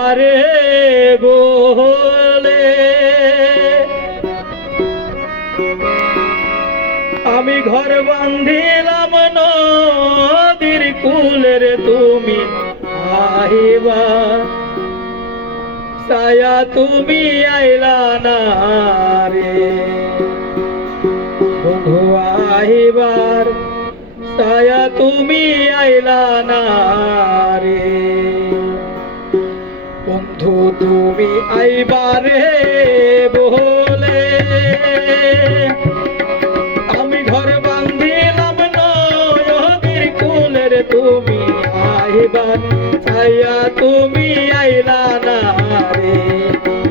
আরে বলে আমি ঘর বান্ধিলাম নদীর কূলের তুমি আইবা ছায়া তুমি আইলা না রে বন্ধু আইবার ছায়া তুমি আইলা না রে বন্ধু তুমি আইবারে বলে আমি ঘর বান্ধিলাম নদীর কূলের তুমি আইবার ছায়া তুমি আইলা না রে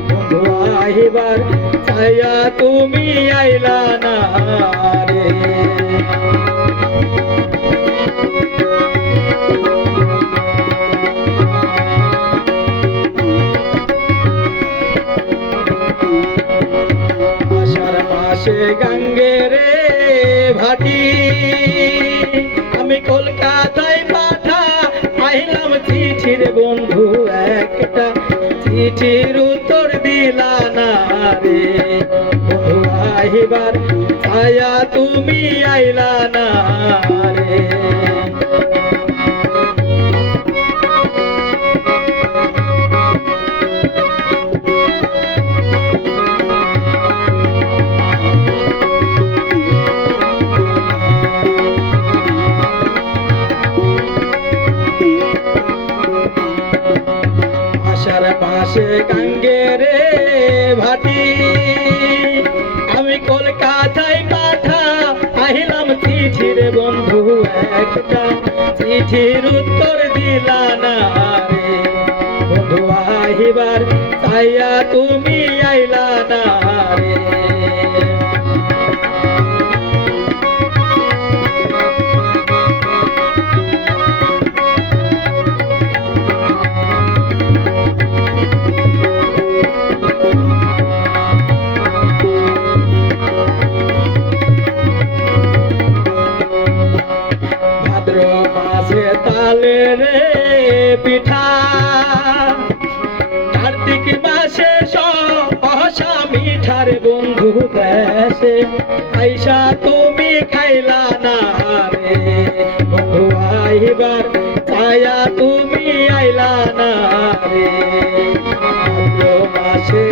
বন্ধু আইবার ছায়া তুমি আইলা না রে মাসে গঙ্গের ভাটি আমি কলকাতায় পাঠা আইলাম চিঠির বন্ধু একটা চিঠির উত্তর দিলা না রে বন্ধু আইবার ছায়া তুমি আইলা না রে পাশে গঙ্গের ভাটি আমি কলকাতায় পাঠা আইলাম চিঠির বন্ধু একটা চিঠির উত্তর দিলা না রে বন্ধু আইবার ছায়া তুমি আইলা না রে তালের পিঠা কার্তিক মাসে সহসা মিঠার বন্ধু দেশে আইসা তুমি খাইলা না রে বন্ধু আইবার ছায়া তুমি আইলা না রে মাসে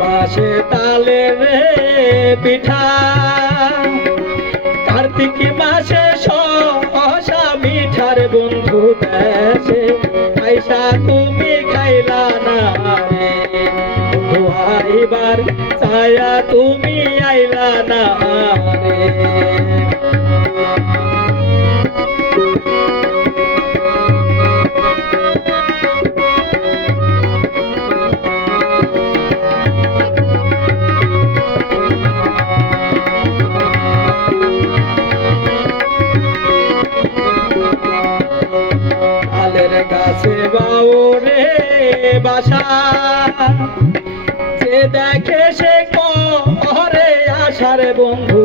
মাসে তালের পিঠা কার্তিক মাসে সহসা মিঠার বন্ধু দেশে আইসা তুমি খাইলা না রে বন্ধু আইবার ছায়া তুমি আইলা না রে গাছে বাউরে বাসা যে দেখে সে করে আশার বন্ধু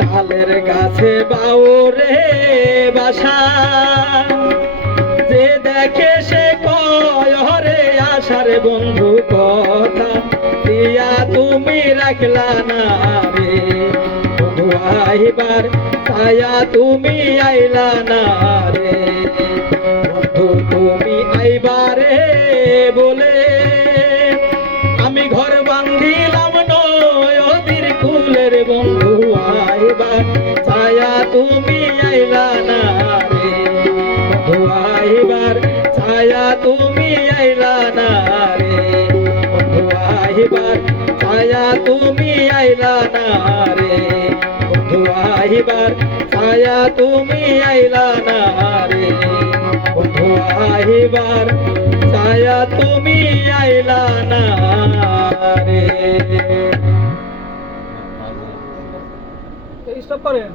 তালের গাছে বাউরে বাসা যে দেখে সে করে আশার বন্ধু কথা দিয়া তুমি রাখলা না রে বন্ধু আইবার ছায়া তুমি আইলা না রে বন্ধু তুমি আইবারে বলে আমি ঘর বান্ধিলাম নদীর কূলের বন্ধু আইবার ছায়া তুমি আইলা না রে বন্ধু আইবার ছায়া তুমি আইলা না রে বন্ধু আইবার ছায়া তুমি আইলা না রে বন্ধু আইবার ছায়া তুমি আইলা না রে বন্ধু আইবার ছায়া তুমি আইলা না রে। স্টপ করেন।